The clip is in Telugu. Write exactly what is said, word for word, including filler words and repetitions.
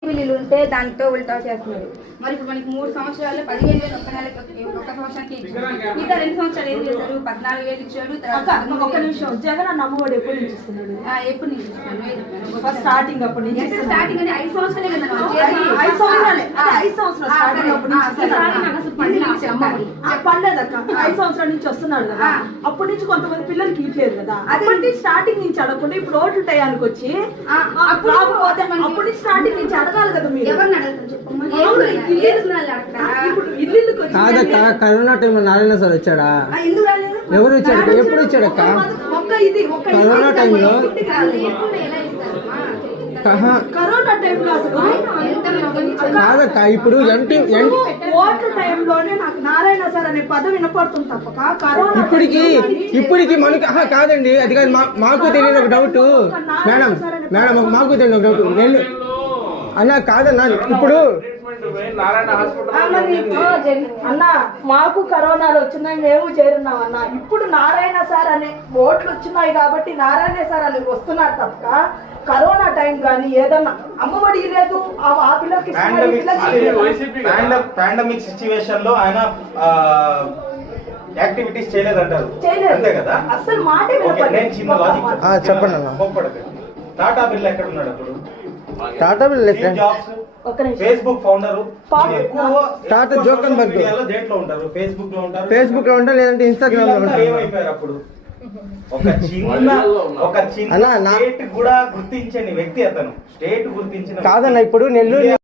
బిల్లులు ఉంటే దాంతో ఉల్టా చేస్తున్నారు. మరి ఇప్పుడు మనకి మూడు సంవత్సరాలు పదిహేను వేలు ఒక్క నెలకి ఒక సంవత్సరానికి ఇచ్చారు. మిగతా రెండు సంవత్సరాలు ఏం చేశారు? పద్నాలుగు వేలు ఇచ్చాడు. ఒక నిమిషం, జగన్ నమ్మఒడి ఎప్పుడు నుంచి ఇస్తున్నాడు? ఎప్పుడు నుంచి ఇస్తున్నాడు? ఫస్ట్ స్టార్టింగ్ అప్పటి నుంచి స్టార్టింగ్ అని ఐదు సంవత్సరాలే కదా. ఐదు సంవత్సరాలే ఐదు సంవత్సరాలు పర్లేదు అక్క. ఐదు సంవత్సరాల నుంచి వస్తున్నాడు కదా, అప్పటి నుంచి కొంతమంది పిల్లలకి ఇట్లేదు కదా. అప్పటి స్టార్టింగ్ నుంచి అడగకుండా ఇప్పుడు ఓట్లు టయానికి వచ్చి అప్పటి నుంచి స్టార్టింగ్ నుంచి అడగాలి కదా మీరు. కరోనా టైంలో నారాయణ సార్ వచ్చాడా? ఎవరు వచ్చాడు? ఎప్పుడు వచ్చాడు అక్క? కరోనా టైంలో కరోనా టైంలో కాదక్క. ఇప్పుడు ఎంపీ ఓట్ల టైంలోనే నాకు నారాయణ సార్ అనే పదం వినపడుతుంది తప్పక కరోనా ఇప్పటికి ఇప్పటికి మనకి కాదండి. అది కాదు, మాకు తెలియని ఒక డౌట్ మేడం. మేడం మాకు తెలియని ఒక డౌట్. నేను అన్నా కాదన్నా, ఇప్పుడు అన్న మాకు కరోనాలు వచ్చినాయి, మేము చేరున్నాం అన్న. ఇప్పుడు నారాయణ సార్ అనే ఓట్లు వచ్చినాయి కాబట్టి నారాయణ సార్ అని వస్తున్నారు తప్ప కరోనా టైం కానీ ఏదన్నా అమ్మఒడి లేదు ఆ పిల్లలకి పాండమిక్ సిచ్యువేషన్ లో ఆయన యాక్టివిటీస్ చేయలేదంటారు. అంతే కదా? అసలు మాటే నేను చిన్న లాజిక్ చెప్పండి. టాటా బిర్లా ఎక్కడ ఉన్నాడు అప్పుడు? Tata Birla Facebook founder Tata Zuckerberg దేంట్లో ఉంటారు? ఫేస్బుక్ లో ఉంటారు, ఫేస్బుక్ లో ఉంటారు, లేదంటే ఇన్స్టాగ్రామ్ లో ఉంటారు. ఏమైపోయారు అప్పుడు? ఒక చిన్న ఒక చిన్న స్టేట్ కూడా గుర్తించని వ్యక్తి అతను. స్టేట్ గుర్తించిన కాదన్న. ఇప్పుడు నెల్లూరు